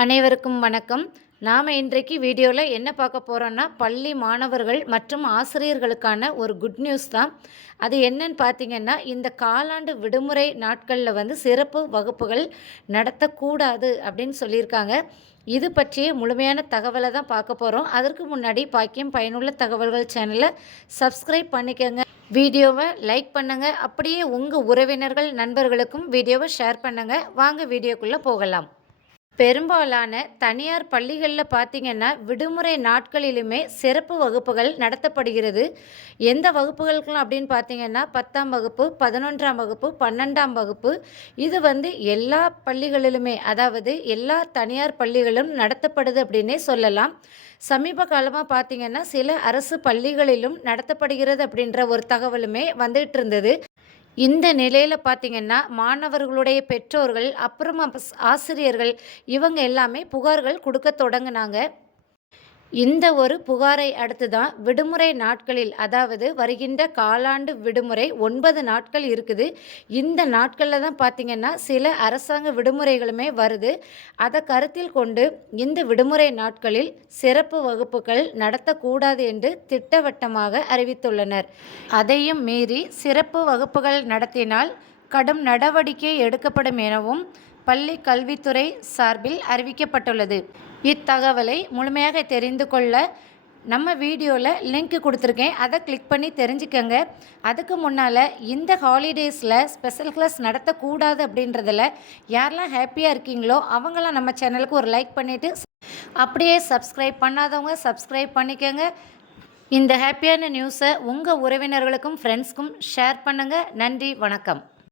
அனைவருக்கும் வணக்கம். நாம் இன்றைக்கு வீடியோவில் என்ன பார்க்க போகிறோன்னா பள்ளி மாணவர்கள் மற்றும் ஆசிரியர்களுக்கான ஒரு குட் நியூஸ் தான். அது என்னன்னு பார்த்தீங்கன்னா இந்த காலாண்டு விடுமுறை நாட்களில் வந்து சிறப்பு வகுப்புகள் நடத்தக்கூடாது அப்படின்னு சொல்லியிருக்காங்க. இது பற்றிய முழுமையான தகவலை தான் பார்க்க போகிறோம் அதற்கு முன்னாடி பாக்கியம் பயனுள்ள தகவல்கள் சேனலை சப்ஸ்கிரைப் பண்ணிக்கோங்க. வீடியோவை லைக் பண்ணுங்கள் அப்படியே உங்கள் உறவினர்கள் நண்பர்களுக்கும் வீடியோவை ஷேர் பண்ணுங்கள் வாங்க வீடியோக்குள்ளே போகலாம். பெரும்பாலான தனியார் பள்ளிகளில் பார்த்திங்கன்னா விடுமுறை நாட்களிலுமே சிறப்பு வகுப்புகள் நடத்தப்படுகிறது. எந்த வகுப்புகளுக்கெல்லாம் அப்படின்னு பார்த்தீங்கன்னா பத்தாம் வகுப்பு பதினொன்றாம் வகுப்பு பன்னெண்டாம் வகுப்பு. இது வந்து எல்லா பள்ளிகளிலுமே அதாவது எல்லா தனியார் பள்ளிகளும் நடத்தப்படுது அப்படின்னே சொல்லலாம். சமீப காலமாக பார்த்திங்கன்னா சில அரசு பள்ளிகளிலும் நடத்தப்படுகிறது அப்படின்ற ஒரு தகவலுமே வந்துட்டு இருந்தது. இந்த நிலையில் பார்த்தீங்கன்னா மாணவர்களுடைய பெற்றோர்கள் அப்புறமா ஆசிரியர்கள் இவங்க எல்லாமே புகார்கள் கொடுக்க தொடங்கினாங்க. இந்த ஒரு புகாரை அடுத்து தான் விடுமுறை நாட்களில் அதாவது வருகின்ற காலாண்டு விடுமுறை ஒன்பது நாட்கள் இருக்குது. இந்த நாட்களில் தான் பார்த்திங்கன்னா சில அரசாங்க விடுமுறைகளுமே வருது. அதை கருத்தில் கொண்டு இந்த விடுமுறை நாட்களில் சிறப்பு வகுப்புகள் நடத்தக்கூடாது என்று திட்டவட்டமாக அறிவித்துள்ளனர். அதையும் மீறி சிறப்பு வகுப்புகள் நடத்தினால் கடும் நடவடிக்கை எடுக்கப்படும் எனவும் பள்ளி கல்வித்துறை சார்பில் அறிவிக்கப்பட்டுள்ளது. இத்தகவலை முழுமையாக தெரிந்து கொள்ள நம்ம வீடியோவில் லிங்க் கொடுத்துருக்கேன். அதை கிளிக் பண்ணி தெரிஞ்சுக்கங்க. அதுக்கு முன்னால் இந்த ஹாலிடேஸில் ஸ்பெஷல் கிளாஸ் நடத்தக்கூடாது அப்படின்றதில் யாரெல்லாம் ஹாப்பியாக இருக்கீங்களோ அவங்களாம் நம்ம சேனலுக்கு ஒரு லைக் பண்ணிவிட்டு அப்படியே சப்ஸ்கிரைப் பண்ணாதவங்க சப்ஸ்கிரைப் பண்ணிக்கோங்க. இந்த ஹாப்பியான நியூஸை உங்கள் உறவினர்களுக்கும் ஃப்ரெண்ட்ஸ்க்கும் ஷேர் பண்ணுங்கள் நன்றி வணக்கம்.